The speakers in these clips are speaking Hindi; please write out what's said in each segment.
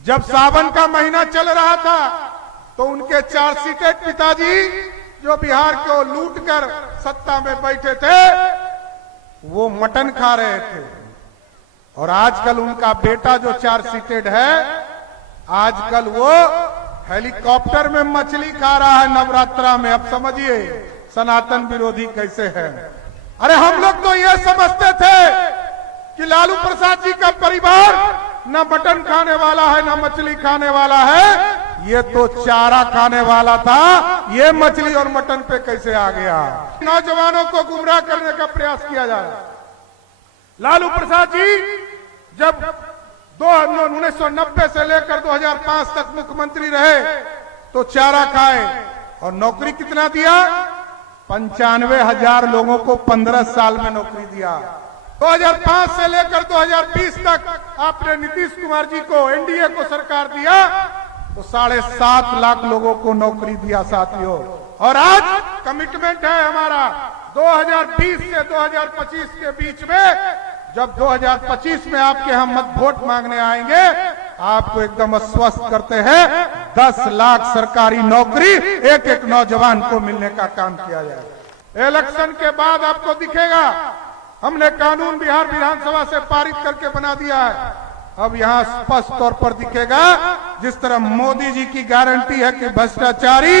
जब सावन का महीना चल रहा था तो उनके 4 सीटेड पिताजी जो बिहार को लूट कर सत्ता में बैठे थे वो मटन खा रहे थे। और आजकल उनका बेटा जो 4 सीटेड है, आजकल वो हेलीकॉप्टर में मछली खा रहा है नवरात्रा में। अब समझिए सनातन विरोधी कैसे है। अरे हम लोग तो ये समझते थे कि लालू प्रसाद जी का परिवार न मटन खाने वाला है न मछली खाने वाला है, ये तो चारा खाने वाला था। ये मछली और मटन पे कैसे आ गया। नौजवानों को गुमराह करने का प्रयास किया जा रहा है। लालू प्रसाद जी जब 1990 से लेकर 2005 तक मुख्यमंत्री रहे तो चारा खाए और नौकरी कितना दिया? 95,000 लोगों को 15 साल में नौकरी दिया। 2005 से लेकर 2020 तक आपने नीतीश कुमार जी को, एनडीए को सरकार दिया तो 7.5 लाख लोगों को नौकरी दिया साथियों। और आज कमिटमेंट है हमारा 2020 से 2025 के बीच में, जब 2025 में आपके हम मत वोट मांगने आएंगे, आपको एकदम आश्वस्त करते हैं 10 लाख सरकारी नौकरी एक एक नौजवान को मिलने का काम किया जाए। इलेक्शन के बाद आपको दिखेगा हमने कानून बिहार विधानसभा से पारित करके बना दिया है। अब यहाँ स्पष्ट तौर पर दिखेगा जिस तरह मोदी जी की गारंटी है कि भ्रष्टाचारी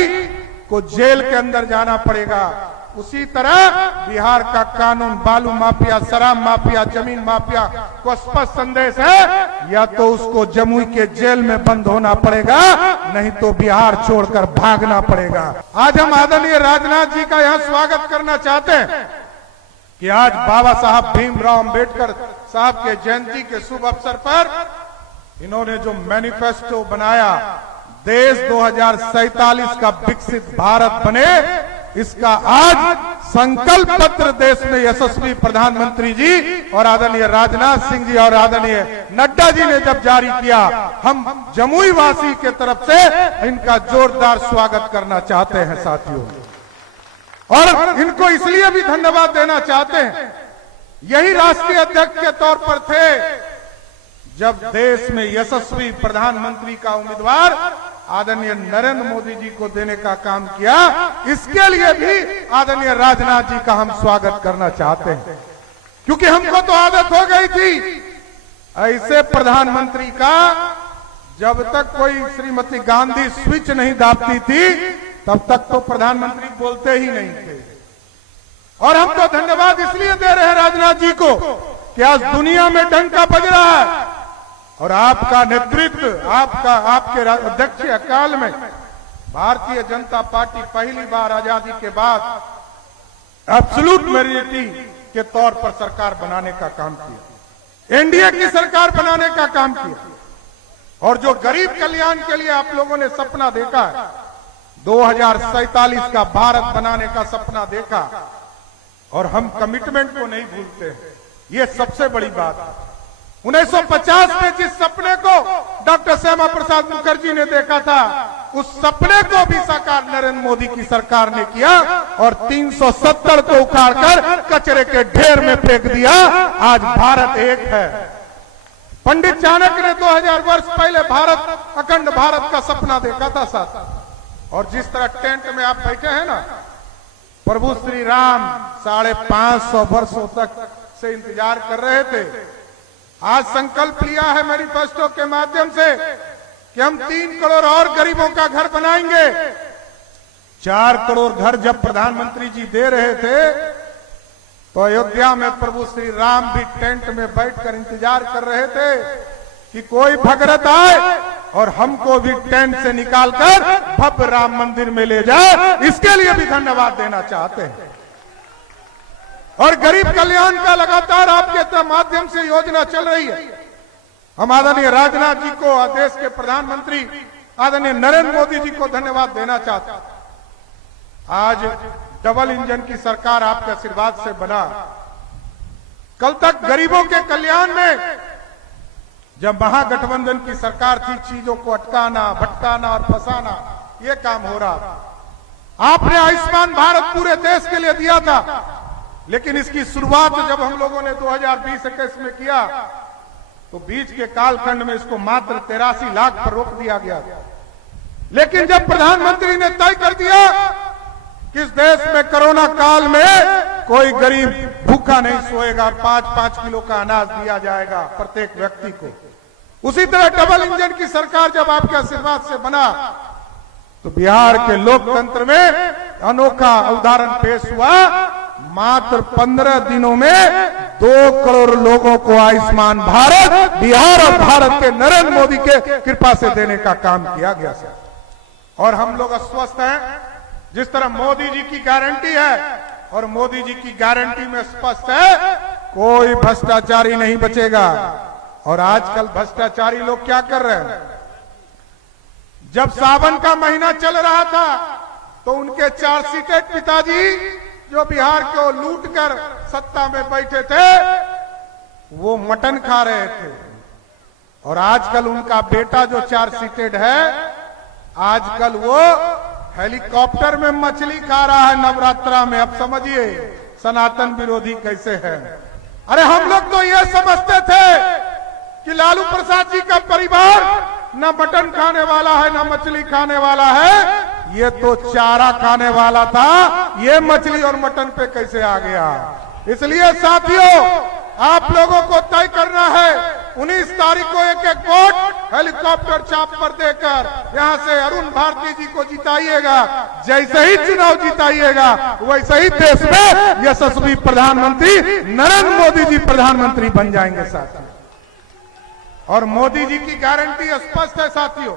को जेल के अंदर जाना पड़ेगा, उसी तरह बिहार का कानून बालू माफिया, शराब माफिया, जमीन माफिया को स्पष्ट संदेश है, या तो उसको जमुई के जेल में बंद होना पड़ेगा, नहीं तो बिहार छोड़कर भागना पड़ेगा। आज हम आदरणीय राजनाथ जी का यहाँ स्वागत करना चाहते हैं कि आज बाबा साहब भीमराव अंबेडकर साहब के जयंती के शुभ अवसर पर इन्होंने जो मैनिफेस्टो बनाया, देश 2047 का विकसित भारत बने, इसका आज संकल्प पत्र देश में यशस्वी प्रधानमंत्री जी और आदरणीय राजनाथ सिंह जी और आदरणीय नड्डा जी ने जब जारी किया, हम जमुई वासी के तरफ से इनका जोरदार स्वागत करना चाहते हैं साथियों। और इनको इसलिए भी धन्यवाद देना चाहते हैं, यही राष्ट्रीय अध्यक्ष के तौर पर थे जब देश में यशस्वी प्रधानमंत्री का उम्मीदवार आदरणीय नरेंद्र मोदी जी को देने का काम किया। इसके लिए भी आदरणीय राजनाथ जी का हम स्वागत करना चाहते हैं, क्योंकि हमको तो आदत हो गई थी ऐसे प्रधानमंत्री का, जब तक कोई श्रीमती गांधी स्विच नहीं दाबती थी तब तक तो प्रधानमंत्री बोलते ही नहीं थे। और हम तो धन्यवाद इसलिए दे रहे हैं राजनाथ जी को कि आज दुनिया में डंका बज रहा है और आपका नेतृत्व, आपके अध्यक्ष काल में भारतीय जनता पार्टी पहली बार आजादी के बाद एब्सोल्यूट मेजॉरिटी के तौर पर सरकार बनाने का काम किया, एनडीए की सरकार बनाने का काम किया। और जो गरीब कल्याण के लिए आप लोगों ने सपना देखा है, 2047 का भारत बनाने का सपना देखा, और हम कमिटमेंट को नहीं भूलते हैं, ये सबसे बड़ी बात है। 1950 में जिस सपने को डॉक्टर श्यामा प्रसाद मुखर्जी ने देखा था, उस सपने को भी साकार नरेंद्र मोदी की सरकार ने किया और 370 को उखाड़कर कचरे के ढेर में फेंक दिया। आज भारत एक है। पंडित चाणक्य ने 2000 वर्ष पहले भारत, अखंड भारत का सपना देखा था साथ। और जिस तरह टेंट में आप बैठे हैं ना, प्रभु श्री राम 550 वर्षों तक से इंतजार कर रहे थे। आज संकल्प लिया है मैनिफेस्टो के माध्यम से कि हम 3 करोड़ और गरीबों का घर बनाएंगे। 4 करोड़ घर जब प्रधानमंत्री जी दे रहे थे तो अयोध्या में प्रभु श्री राम भी टेंट में बैठकर इंतजार कर रहे थे कि कोई भगरत आए और हमको भी टेंट से निकालकर भव्य राम मंदिर में ले जाए। इसके लिए भी धन्यवाद देना चाहते हैं। और गरीब कल्याण का लगातार आपके माध्यम से योजना चल रही है। हम आदरणीय राजनाथ जी को, देश के प्रधानमंत्री आदरणीय नरेंद्र मोदी जी को धन्यवाद देना चाहते हैं। आज डबल इंजन की सरकार आपके आशीर्वाद से बना। कल तक गरीबों के कल्याण में जब महागठबंधन की सरकार थी, चीजों को अटकाना, भटकाना और फंसाना, ये काम हो रहा था। आपने आयुष्मान भारत पूरे देश के लिए दिया था, लेकिन इसकी शुरुआत जब हम लोगों ने 2020-21 में किया तो बीच के कालखंड में इसको मात्र 83 लाख पर रोक दिया गया। लेकिन जब प्रधानमंत्री ने तय कर दिया कि इस देश में कोरोना काल में कोई गरीब भूखा नहीं सोएगा, 5-5 किलो का अनाज दिया जाएगा प्रत्येक व्यक्ति को, उसी तरह डबल इंजन की सरकार जब आपके आशीर्वाद से बना तो बिहार के लोकतंत्र में अनोखा उदाहरण पेश हुआ। मात्र 15 दिनों में 2 करोड़ लोगों को आयुष्मान भारत बिहार और भारत के नरेंद्र मोदी के कृपा से देने का काम किया गया। और हम लोग अस्वस्थ हैं। जिस तरह मोदी जी की गारंटी है और मोदी जी की गारंटी में स्पष्ट है कोई भ्रष्टाचारी नहीं बचेगा। और आजकल भ्रष्टाचारी लोग क्या कर रहे हैं, जब सावन का महीना चल रहा था तो उनके 4 सीटेड पिताजी जो बिहार को लूट कर सत्ता में बैठे थे वो मटन खा रहे थे। और आजकल उनका बेटा जो 4 सीटेड है आजकल वो हेलीकॉप्टर में मछली खा रहा है नवरात्रा में। अब समझिए सनातन विरोधी कैसे है। अरे हम लोग तो ये समझते थे कि लालू प्रसाद जी का परिवार न मटन खाने वाला है न मछली खाने वाला है, ये तो चारा खाने वाला था, ये मछली और मटन पे कैसे आ गया। इसलिए साथियों आप लोगों को तय करना है 19 तारीख को एक वोट हेलीकॉप्टर चाप पर देकर यहां से अरुण भारती जी को जिताइएगा। जैसे ही चुनाव जिताइएगा वैसे ही देश में यशस्वी प्रधानमंत्री नरेंद्र मोदी जी प्रधानमंत्री बन जाएंगे साथियों। और मोदी जी की गारंटी स्पष्ट है साथियों।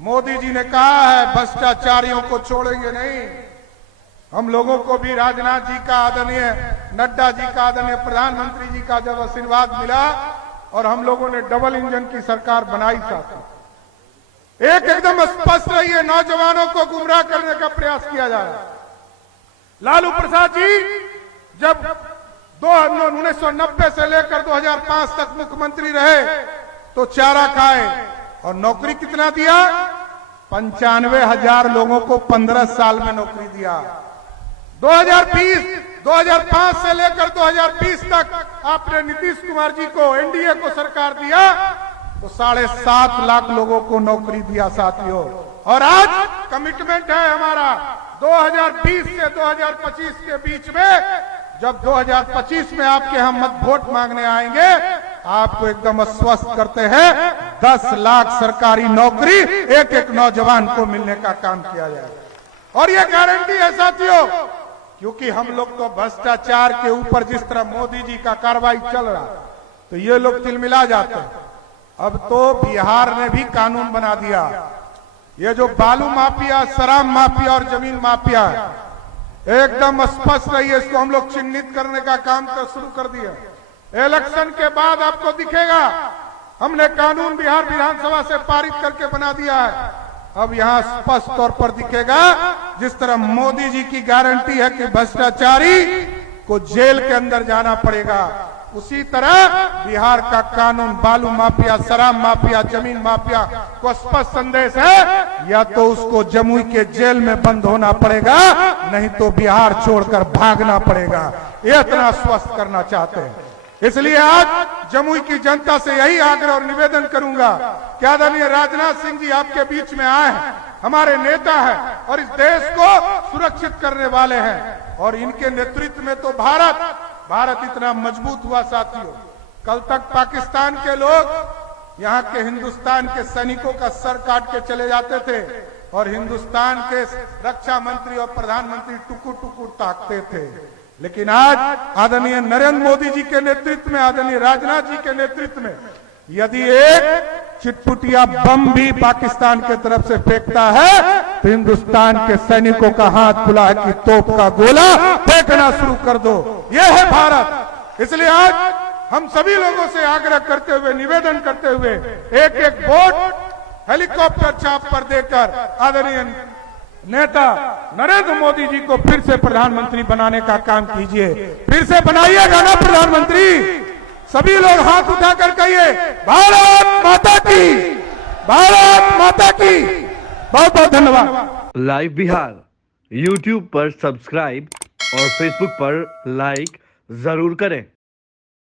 मोदी जी ने कहा है भ्रष्टाचारियों को छोड़ेंगे नहीं। हम लोगों को भी राजनाथ जी का आदरणीय, नड्डा जी का आदरणीय, प्रधानमंत्री जी का जब आशीर्वाद मिला और हम लोगों ने डबल इंजन की सरकार बनाई साथी, एकदम स्पष्ट रही है नौजवानों को गुमराह करने का प्रयास किया जा रहा है। लालू प्रसाद जी जब 1990 से लेकर 2005 तक मुख्यमंत्री रहे तो चारा खाए और नौकरी कितना दिया, 95,000 लोगों को 15 साल में नौकरी दिया। 2005 से लेकर 2020 तक आपने नीतीश कुमार जी को, एनडीए को सरकार दिया तो 7.5 लाख लोगों को नौकरी दिया साथियों। और आज कमिटमेंट है हमारा 2020 से 2025 के बीच में, जब 2025 में आपके हम मत वोट मांगने आएंगे आपको एकदम आश्वस्त करते हैं 10 लाख सरकारी नौकरी एक नौजवान को मिलने का काम किया जाएगा। और ये गारंटी है साथियों क्योंकि हम लोग तो भ्रष्टाचार के ऊपर जिस तरह मोदी जी का कार्रवाई चल रहा तो ये लोग तिलमिला जाते हैं। अब तो बिहार ने भी कानून बना दिया। ये जो बालू माफिया, शराब माफिया और जमीन माफिया है एकदम स्पष्ट रही है, इसको हम लोग चिन्हित करने का काम तो शुरू कर दिया। इलेक्शन के बाद आपको दिखेगा हमने कानून बिहार विधानसभा से पारित करके बना दिया है। अब यहाँ स्पष्ट तौर पर दिखेगा जिस तरह मोदी जी की गारंटी है कि भ्रष्टाचारी को जेल के अंदर जाना पड़ेगा, उसी तरह बिहार का कानून बालू माफिया, शराब माफिया, जमीन माफिया को स्पष्ट संदेश है या तो उसको जमुई के जेल में बंद होना पड़ेगा नहीं तो बिहार छोड़कर भागना पड़ेगा। ये इतना स्वस्थ करना चाहते हैं। इसलिए आज जमुई की जनता से यही आग्रह और निवेदन करूंगा कि आदरणीय राजनाथ सिंह जी आपके बीच में आए हैं, हमारे नेता हैं और इस देश को सुरक्षित करने वाले हैं। और इनके नेतृत्व में तो भारत इतना मजबूत हुआ साथियों। कल तक पाकिस्तान के लोग यहाँ के हिंदुस्तान के सैनिकों का सर काट के चले जाते थे और हिंदुस्तान के रक्षा मंत्री और प्रधानमंत्री टुकुर टुकुर ताकते थे। लेकिन आज आदरणीय नरेंद्र मोदी जी के नेतृत्व में, आदरणीय राजनाथ जी के नेतृत्व में यदि एक चिटपुटिया बम भी पाकिस्तान के तरफ से फेंकता है तो हिंदुस्तान के सैनिकों का हाथ खुला है कि तोप का गोला फेंकना शुरू कर दो। यह है भारत। इसलिए आज हम सभी लोगों से आग्रह करते हुए, निवेदन करते हुए एक वोट हेलीकॉप्टर चाप पर देकर आदरणीय नेता नरेंद्र मोदी जी को फिर से प्रधानमंत्री बनाने का काम कीजिए। फिर से बनाइएगा ना प्रधानमंत्री। सभी लोग हाथ उठाकर कहिए भारत माता की, भारत माता की। बहुत बहुत धन्यवाद। लाइव बिहार YouTube पर सब्सक्राइब और Facebook पर लाइक जरूर करें।